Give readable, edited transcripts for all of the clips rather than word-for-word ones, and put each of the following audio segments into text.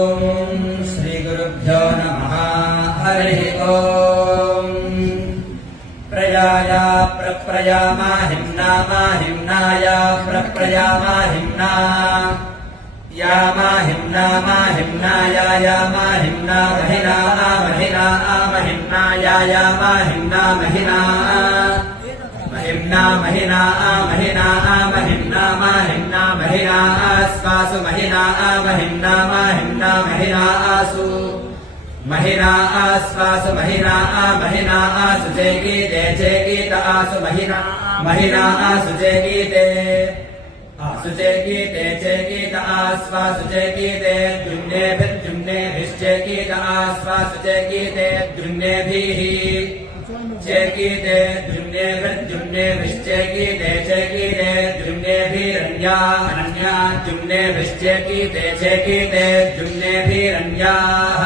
ओम श्री गुरुभ्यो नमः। हरि ओम। प्रयाया प्रप्रयामाहिम्ना माहिम्नाया प्रप्रयामाहिम्ना या माहिम्ना माहिम्नाया या माहिम्ना महिना महिना महिम्नाया या माहिम्ना महिना महिम्ना महिना महिना महिम्ना महिम्ना महिना स्वासु महिना महिम्ना महिम्ना महिना आसु महिना आस्वासु महिना महिना आसु चेगीते चेगीत आसु महिना महिना आसु चेगीते आसु चेगीते चेगीत आस्वासु चेगीते द्युम्नेभिश्चेगीत आस्वासु चेगीते द्युम्नेभिः चेगीते द्युम्नेभिश्चेगीते चेगीते द्युम्नेभिरन्या अन्या द्युम्नेभिश्चेगीते चेगीते द्युम्नेभिरन्याः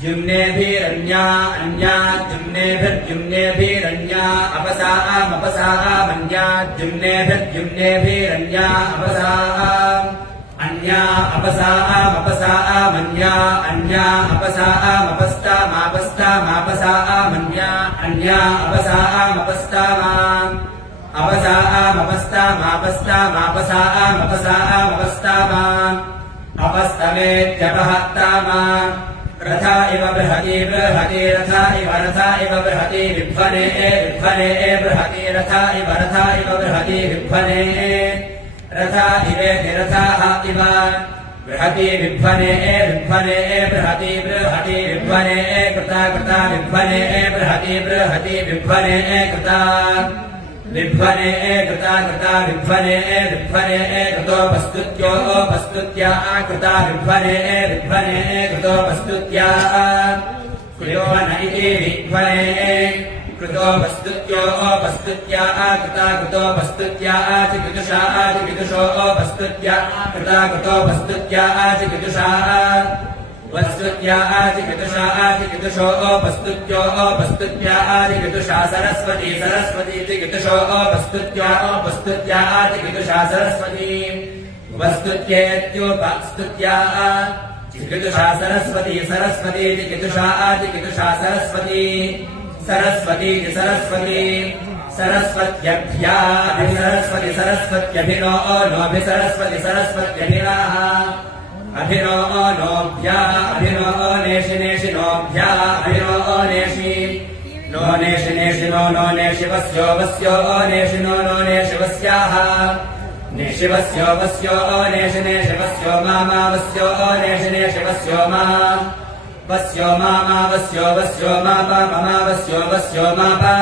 द्युम्नेभिरन्या अन्या द्युम्नेभिर्द्युम्नेभिरन्या अपसामपसामन्या द्युम्नेभिर्द्युम्नेभिरन्या अपसाम् अन्या अपसामपसामन्या अन्या अपसामपस्तामापस्तामापसामन्या अन्या अपसामपस्तामाम् अपसामपस्तामापस्तामापसामपसामपस्तामाम् अपस्तमेत्यपहत्तामाम् रथा इव बृहति बृहति रथा इव बृहति विध्वने विध्वने बृहति रथा इव बृहति विध्वने रथा इवेति रथाः इव बृहति विध्वने विध्वने बृहति बृहति विध्वने कृता कृता विध्वने बृहति बृहति विध्वने कृता विध्वने कृता कृता विध्वने विध्वने कृतोपस्तुत्या कृता विध्वने विध्वने कृतोपस्तुत्या कृतो न इति विध्वने कृतोपस्तुत्या कृता कृतोपस्तुत्या चिकितुषा चिकितुषोपस्तुत्या कृता कृतोपस्तुत्या चिकितुषा वस्तुत्या चिकितुषा चिकितुषोपस्तुत्योपस्तुत्या चिकितुषा सरस्वती सरस्वती चिकितुषोपस्तुत्योपस्तुत्या चिकितुषा सरस्वती वस्तुत्येत्योपस्तुत्या चिकितुषा सरस्वती सरस्वती चिकितुषा चिकितुषा सरस्वती सरस्वती सरस्वती सरस्वत्यभ्या सरस्वती सरस्वत्यभिनो नोभि सरस्वती सरस्वत्यभिनाः अभिनो नोभ्या अभिनो नेषि नेषि नोभ्या अभिनो नेषि नो नेषि नेषि नो नो नेषि वस्यो वस्यो नेषि नो नो नेषि वस्याः नेषि वस्यो वस्यो नेषि नेषि वस्यो मामा वस्यो नेषि नेषि वस्यो मा वस्यो मामा वस्यो वस्यो मापा ममा वस्यो वस्यो मापा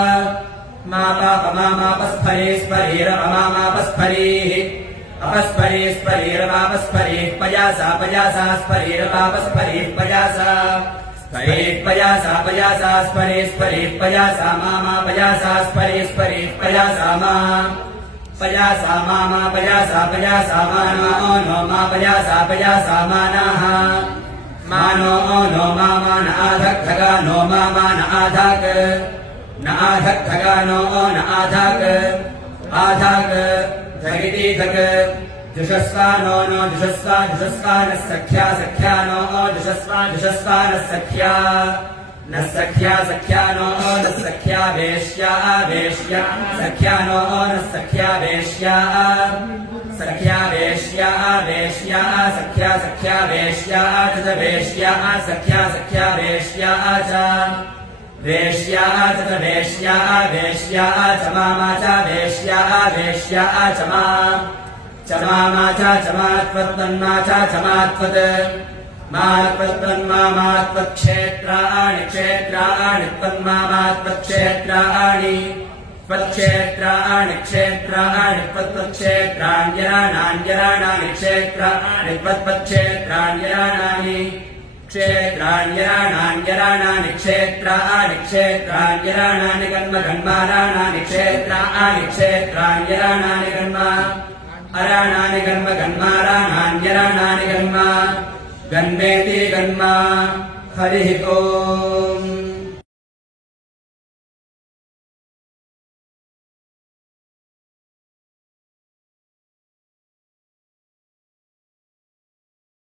मापा पमामापस्फरी स्फरीर ममामापस्फरीः अपस्फरी स्फरीरमापस्फरीः पयासा पयासा स्फरीरमापस्फरीः पयासा स्फरीः पयासा पयासा स्फरी स्फरीः पयासा मामा पयासा स्फरी स्फरीः पयासा मा पयासा मामा पयासा पयासा मानो नो मा पयासा पयासा मानाः मानो नो मामा न आधक्खगा नो मामा न आधाक न आधक्खगा नो न आधाक आधाक धगिति धग जुषस्वा नो नो जुषस्वा जुषस्वा न सख्या सख्या नो जुषस्वा जुषस्वा न सख्या सख्या नो न सख्या वेश्या वेश्या सख्या नो न सख्या वेश्या सख्या वेश्या वेश्या सख्या सख्या वेश्या च वेश्या सख्या सख्या वेश्या च वेश्या च वेश्या वेश्या च मामा च वेश्या वेश्या च मामा च मात्वत्तन्मा च मात्वत् मात्वत्तन्मात्वत्क्षेत्राणि क्षेत्राणि त्वन्मामात्वत्क्षेत्राणि त्वत्क्षेत्राणि क्षेत्राणि त्वत्क्षेत्राण्यराणान्यराणानि क्षेत्राणि त्वत्क्षेत्राण्यराणानि क्षेत्राण्यराणान्यराणानि क्षेत्राणि क्षेत्राण्यराणानि कर्म कर्माराणानि क्षेत्राणि क्षेत्राण्यराणानि कर्म अराणानि कर्म कर्माराणान्यराणानि कर्म गन्मेति कर्म हरिः ओम्।